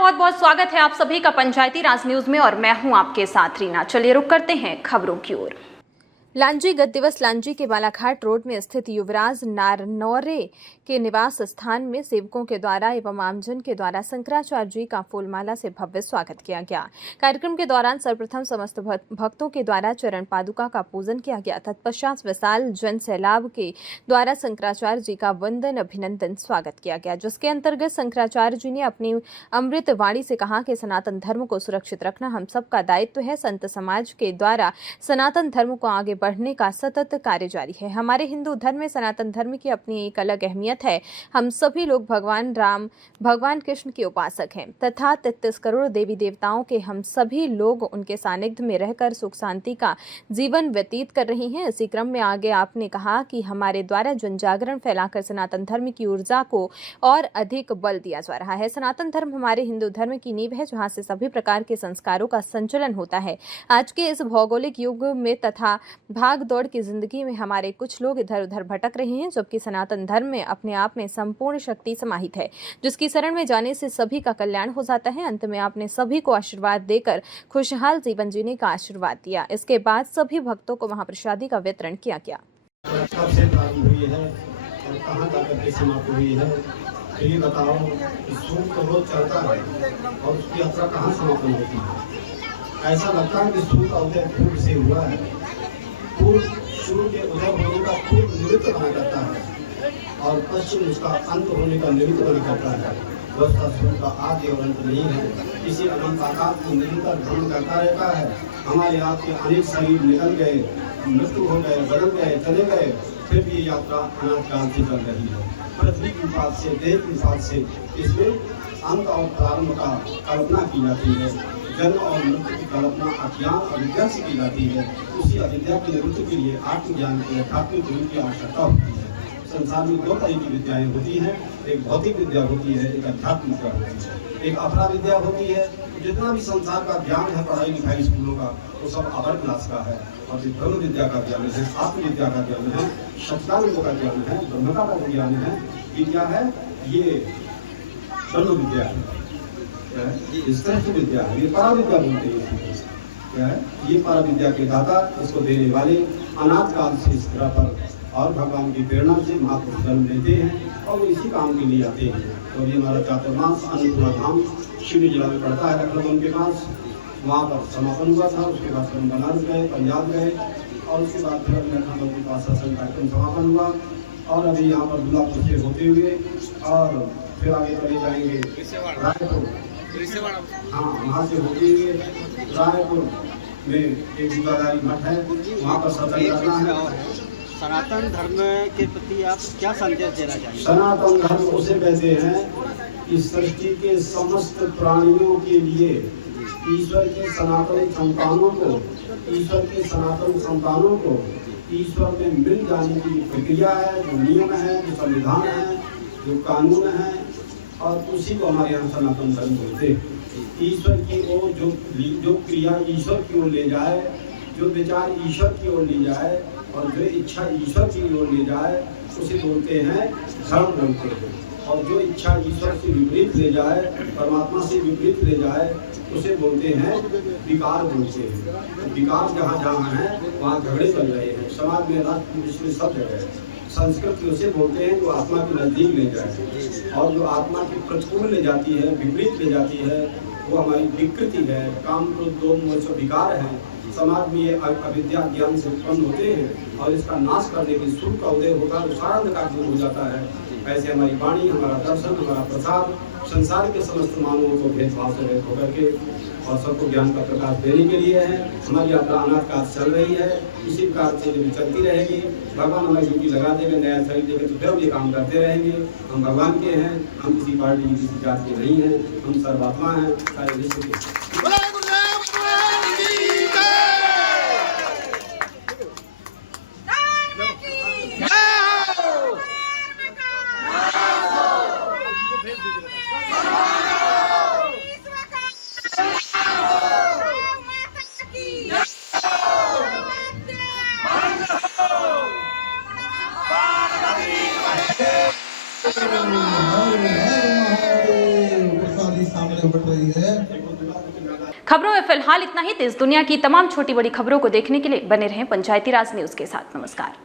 बहुत बहुत स्वागत है आप सभी का पंचायती राज न्यूज में और मैं हूं आपके साथ रीना। चलिए रुक करते हैं खबरों की ओर। लांजी गत दिवस लांजी के बालाघाट रोड में स्थित युवराज नारनौरे के निवास स्थान में सेवकों के द्वारा एवं आमजन के द्वारा शंकराचार्य जी का फूलमाला से भव्य स्वागत किया गया। कार्यक्रम के दौरान सर्वप्रथम समस्त भक्तों के द्वारा चरण पादुका का पूजन किया गया। तत्पश्चात विशाल जन सैलाब के द्वारा शंकराचार्य जी का वंदन अभिनंदन स्वागत किया गया, जिसके अंतर्गत शंकराचार्य जी ने अपनी अमृत वाणी से कहा कि सनातन धर्म को सुरक्षित रखना हम सबका दायित्व है। संत समाज के द्वारा सनातन धर्म को आगे बढ़ने का सतत कार्य जारी है। हमारे हिंदू धर्म में सनातन धर्म की अपनी एक अलग अहमियत है। हम सभी लोग भगवान राम, भगवान कृष्ण के उपासक हैं तथा 33 करोड़ देवी देवताओं के हम सभी लोग उनके सानिध्य में रहकर सुख शांति का जीवन व्यतीत कर रहे हैं। इसी क्रम में आगे आपने कहा कि हमारे द्वारा जन जागरण फैलाकर सनातन धर्म की ऊर्जा को और अधिक बल दिया जा रहा है। सनातन धर्म हमारे हिंदू धर्म की नींव है, जहाँ से सभी प्रकार के संस्कारों का संचलन होता है। आज के इस भौगोलिक युग में तथा भाग दौड़ की जिंदगी में हमारे कुछ लोग इधर उधर भटक रहे हैं, जबकि सनातन धर्म में अपने आप में संपूर्ण शक्ति समाहित है, जिसकी शरण में जाने से सभी का कल्याण हो जाता है। अंत में आपने सभी को आशीर्वाद देकर खुशहाल जीवन जीने का आशीर्वाद दिया। इसके बाद सभी भक्तों को महाप्रसादी का वितरण किया गया। कब से प्रारंभ हुई है और कहाँ जाकर के समाप्त हुई है, तो ये बताओ। सूर्य तो रोज चलता है और उसकी यात्रा कहाँ समापन होती है? ऐसा लगता है कि सूर्य का उदय पूर्व से हुआ है। पूर्व सूर्य के उदय होने का पूर्व निमित्त बना करता है और पश्चिम उसका अंत होने का निमित्त बना करता है। वस्तुतः सूर्य का आदि और अंत नहीं है। इसी अनंत आकाश को निरंतर भ्रमण करता रहता है। हमारे आपके अनेक शरीर निकल गए, मृत्यु हो गए, बदल गए, चले गए, फिर भी ये यात्रा अनंत काल से चल रही है। पृथ्वी की बात से, देह की बात से इसमें अंत और प्रारंभ का कल्पना की जाती है। जन्म और मृत्यु की कल्पना अज्ञान और विद्या से की जाती है। उसी अविद्या की निवृत्ति के लिए आत्मज्ञान के आध्यात्मिक गुरु की आवश्यकता होती है। संसार में दो तरह की विद्याएं होती हैं, एक भौतिक विद्या होती है, एक आध्यात्मिक विद्या होती है। एक अपरा विद्या होती है। जितना भी संसार का ज्ञान है, पढ़ाई लिखाई स्कूलों का, वो सब अपर क्लास का है। और जो ब्रह्म विद्या का ज्ञान है, आत्मविद्या का ज्ञान है, सच्चिदानंद का ज्ञान है, ब्रह्मता का ज्ञान है, ये क्या है? ये ब्रह्म विद्या है। श्रेष्ठ विद्या है, ये परा विद्या बोलते हैं। क्या है? ये परा विद्या के दाता, इसको देने वाले अनाथ काल से इस तरह पर और भगवान की प्रेरणा से महापुरुष जन्म लेते हैं और वो इसी काम के लिए आते हैं। और ये हमारा चातुर्मास अन्नपूर्णा धाम शिवनी जिला में पड़ता है, लखनऊ के पास। वहाँ पर समापन हुआ था। उसके बाद हम बनारस गए, पंजाब गए और उसके बाद फिर लखनऊ के पास सत्संग कार्यक्रम समापन हुआ। और अभी यहाँ पर दुल्लापुर से होते हुए और फिर आगे चले जाएंगे रायपुर। हाँ, वहाँ से होते हुए रायपुर में एक जुगादारी मठ है, वहाँ पर सत्संग करना है। सनातन धर्म के प्रति आप क्या संदेश देना चाहिए? सनातन धर्म उसे कहते हैं कि सृष्टि के समस्त प्राणियों के लिए ईश्वर के सनातन संतानों को, ईश्वर के सनातन संतानों को ईश्वर में मिल जाने की प्रक्रिया है, जो नियम है, जो संविधान है, जो कानून है, और उसी को हमारे यहाँ सनातन धर्म बोलते हैं। ईश्वर की ओर जो क्रिया ईश्वर की ओर ले जाए, जो विचार ईश्वर की ओर ले जाए और जो इच्छा ईश्वर की ओर ले जाए, उसे बोलते हैं धर्म बोलते हैं। और जो इच्छा ईश्वर से विपरीत ले जाए, परमात्मा से विपरीत ले जाए, उसे बोलते हैं विकार बोलते हैं। विकार जहाँ जहाँ है वहाँ झगड़े चल रहे हैं समाज में, राष्ट्र विश्व में, सब जगह है। संस्कृत उसे बोलते हैं जो आत्मा के नजदीक ले जाए, और जो आत्मा के प्रतिकूल ले जाती है, विपरीत ले जाती है, वो हमारी विकृति है। काम, क्रोध, लोभ, मोह सब विकार है। समाज में ये अविद्या ज्ञान से उत्पन्न होते हैं और इसका नाश करने के सूर्य का उदय होगा तो सारा अंधकार दूर हो जाता है। ऐसे हमारी वाणी, हमारा दर्शन, हमारा प्रसाद संसार के समस्त मानवों को भेदभाव से रहित होकर के और सबको ज्ञान का प्रकाश देने के लिए है। हमारी यात्रा अनाथ काल चल रही है, इसी प्रकार से जो चलती रहेगी। भगवान हमें ड्यूटी लगा देंगे, नया शरीर देंगे तो फिर हम ये काम करते रहेंगे। हम भगवान के हैं, हम किसी पार्टी की, किसी जात के नहीं हैं, हम सर्वात्मा हैं, सारे विश्व के। हर हर महादेव, प्रसादी निपट रही है। खबरों में फिलहाल इतना ही। देश दुनिया की तमाम छोटी बड़ी खबरों को देखने के लिए बने रहें पंचायती राज न्यूज के साथ। नमस्कार।